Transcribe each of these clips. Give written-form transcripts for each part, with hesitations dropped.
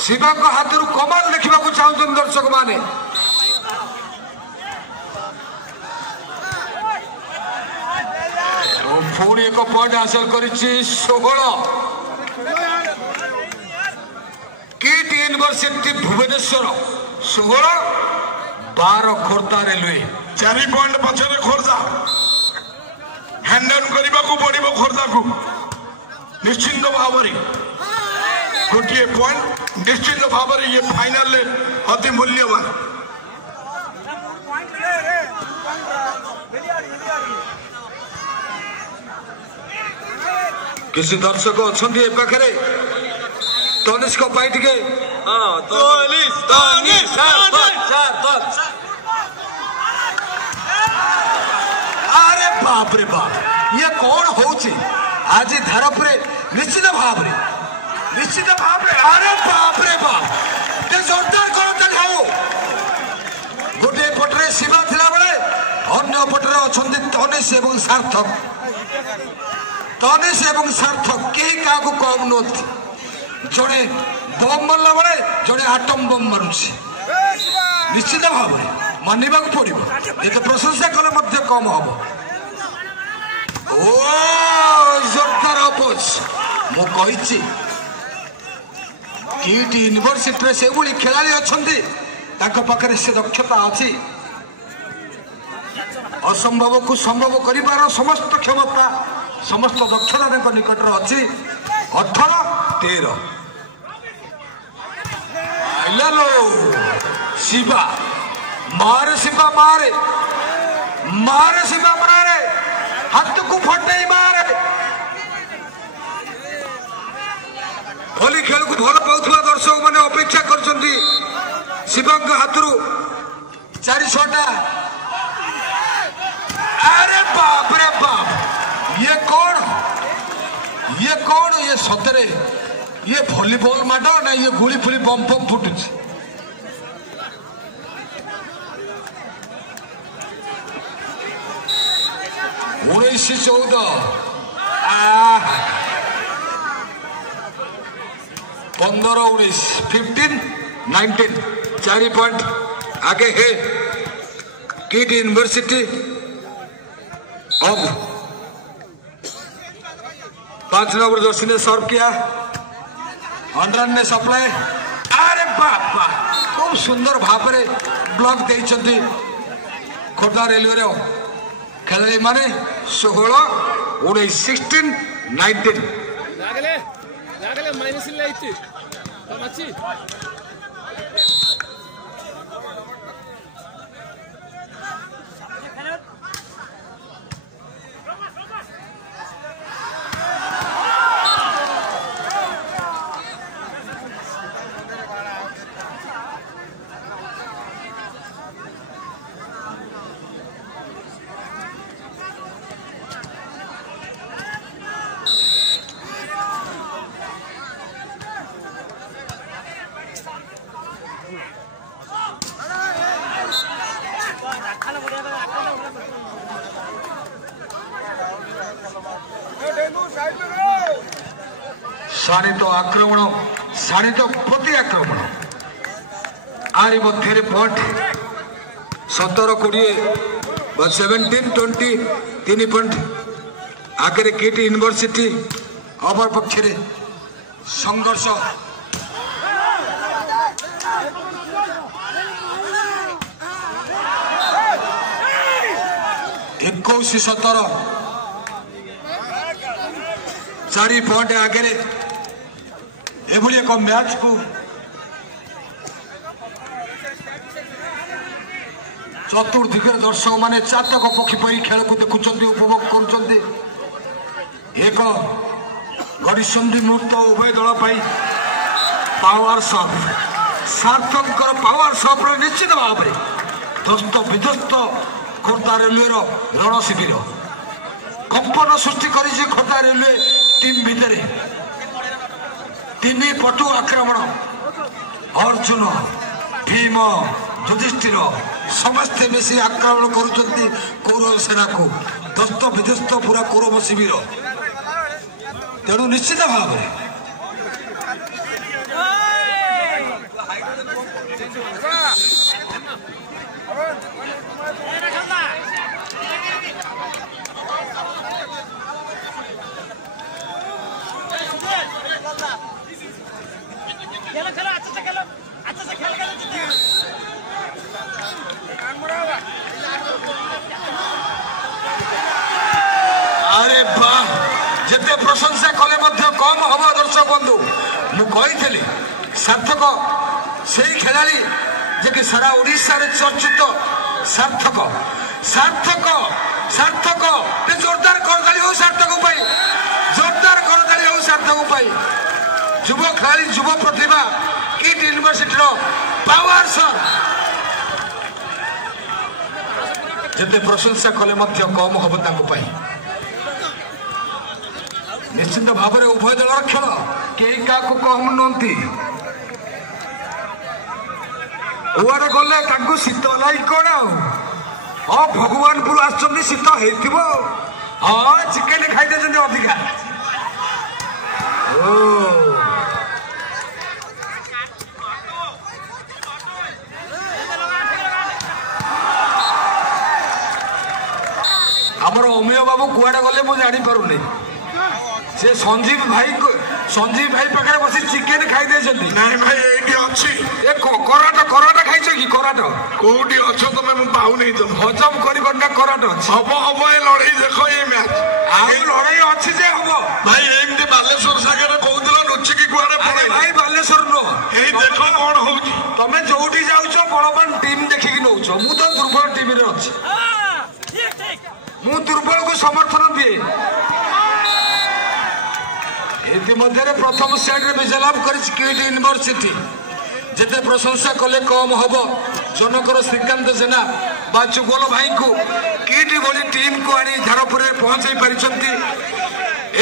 शिवा हाथ कमाल देखा चाहते दर्शक माने पुणी एक पॉइंट हासिल कर 16 KIIT university Bhubaneswar 16-12 Khordha railway 4 point पछरे खोर्धा हैंडल करने को पड़ो खोर्धा को निश्चिंत भाव गोटे पॉइंट निश्चित भाव ये फाइनल अति मूल्यवान किसी दर्शक अच्छा पाखे तनिष्क टे अरे बाप रे बाप ये कौन होची आज धारपुरे निश्चित भाव अरे बाप रे बाप जोरदार करो गोटे पटरे शिवा थिला बेले अन्य पटरे अछंती तनिष एवं सार्थक कहीं क्या कम नुहति जड़े बम मारला बेले जड़े आटम बम मारुछि निश्चित भाव मानवा पड़ो ये प्रशंसा कले कम हम ओ जोरदार अपोज मुझे किट यूनिवर्सिटी से भाई खेला अच्छा पाखे से दक्षता अच्छी असंभव को संभव कर समस्त क्षमता समस्त दक्षता निकट अच्छी 18-13 शिवा मारे शिवा मारे शिवा मारे हाथ को फटे मारे भली खेल को भल पाउथुवा दर्शक माने अपेक्षा करछंती शिवा हाथ 4-6टा अरे बाप रे बाप ये कौन ये सतरे ये वॉलीबॉल माड ना ये गुली फुली बम बम फुटुच 19-14 15-19 15-19 4 पॉइंट आगे है किट यूनिवर्सिटी अब 5 नंबर जर्सी ने सर्व किया 100 ने सप्लाई अरे बापा खूब सुंदर भाव में ब्लॉक देइछंती खोर्धा रेलवे रे खेलाड़ी माने 16-19 लागले माइनस लाइति कम अछि शाणित आक्रमण शाणित प्रति आक्रमण आरी मध्य पॉइंट 17-20 17-20 3 पॉइंट आगे किट यूनिवर्सिटी अपर पक्ष संघर्ष 21-17 4 पॉइंट आगे एभली एक मैच को चतुर्दिगर दर्शक माने चातक पक्षी परी खेल को देखुं उपभोग कर एक घड़ीसंधि मुहूर्त उभय दल पावर शॉट सार्थकर पावर शॉट निश्चित भाव में ध्वस्त विध्वस्त खोर्धा रेलवे रण शिविर कंपन सृष्टि कर खोर्धा रेलवे टीम भितर 3 पटु आक्रमण अर्जुन भीम युधिष्ठिर समस्ते बेसी आक्रमण करुचंती कौरव सेना को ध्वस्त विध्वस्त पूरा कौरव शिविर तेणु निश्चित भाव अरे वाह जिते प्रशंसा कले कम हम दर्शक बंधु मुझे सार्थक से खेलाड़ी जे कि सारा ओडिशा रे चर्चित सार्थक सार्थक सार्थक जोरदार करताली हो सार्थक जोरदार करताली हो सार्थक युव खेलाड़ी युव प्रतिभा किट यूनिवर्सिटी पावर सर जिते प्रशंसा कले कम हम निश्चित भाव में उभय दल खेल कई क्या कम नुहति उड़े गले शीत लगे कौन हाँ भगवानपुर आस शीत हो हाँ चिकेन खाई अधिका आमर अमीय बाबू कुआड़े गले मुझे जापारे से संजीव भाई पाखे बस चिकेन खाई नाई भाई ये अच्छी कराट कराट खाई कि कराट कौटी अच्छ तुम पाऊनी तुम हजम कर कराट हम हम ये लड़ाई देख ये मैच लड़ाई अच्छी जे हम भाई एमती बालेश्वर सागर कहूल लुचिकी कुआड़े पड़े भाई बालेश्वर नुह यही देख कौन हो तमें जोटी जाऊच बड़पान टीम देखिकी नौ मु तो दुर्बल टीम रे अच्छी मु दुर्बल को समर्थन दिए इतिमध्य प्रथम सेट विजय कर किट यूनिवर्सिटी जिते प्रशंसा कले कम हम जनकर श्रीकांत जेना बा जुगल भाई को किट भली टीम को आनी झारपुर पहुंचाई पारिछंती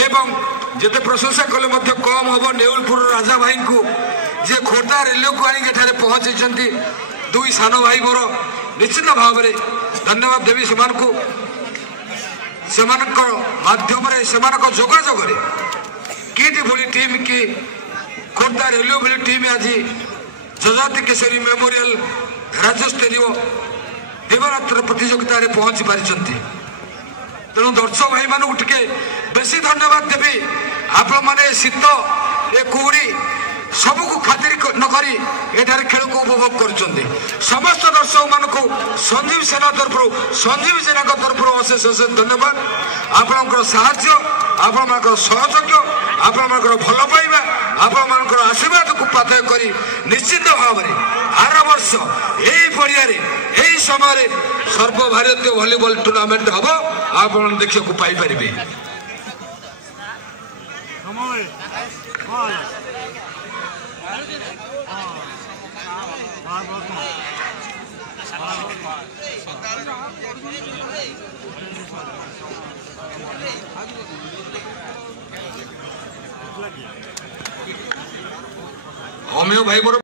एवं जिते प्रशंसा कले कम हम नेउलपुर राजा भाई को जे खोर्धा रेलवे को आनी एठारे पहुंचाई दुई सान भाई मोर निश्चित भाव में धन्यवाद देवी से माध्यम जोगाजोग किट भली टीम की खोर्धा रेलवे भली टीम आज जजाति केशरी मेमोरियल राज्यस्तरीय दिवारात्र प्रतियोगिता रे पहुंची पारिछंती तेणु दर्शक भाई मानू टिके बेसी धन्यवाद देवी आपण माने शीत ए कुड़ी सबको खातिर नकरी एठार खेल को उपभोग कर समस्त दर्शक मान को संजीव सेना तरफ अशेष अशेष धन्यवाद आपण साहाय्य आपण सहयोग आपण भल पाइबा आपण आशीर्वाद को पाथय करी निश्चित भाव में आर वर्ष यही पड़िया यही समय सर्वभारतीय वॉलीबॉल टूर्नामेंट हम आपण देखा पाइपर अमीय भाई मोर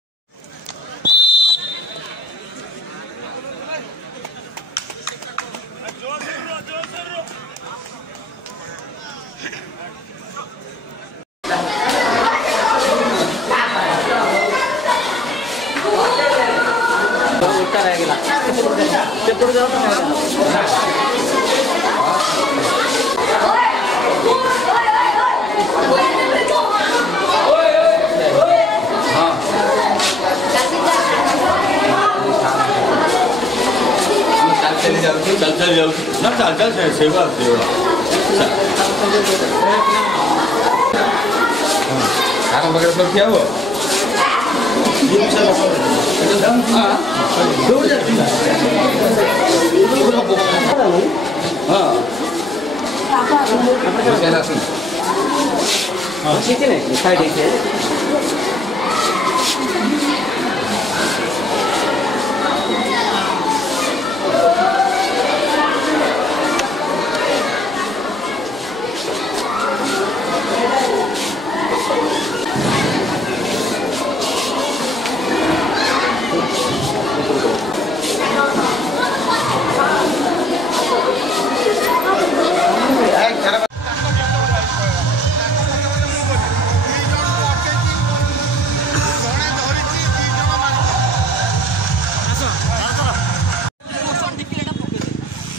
चल जाओ ना चल सेवा सब क्या हो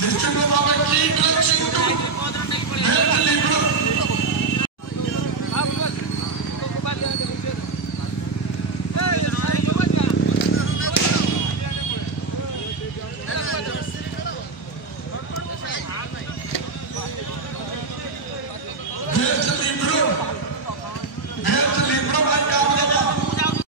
निश्चित भाव में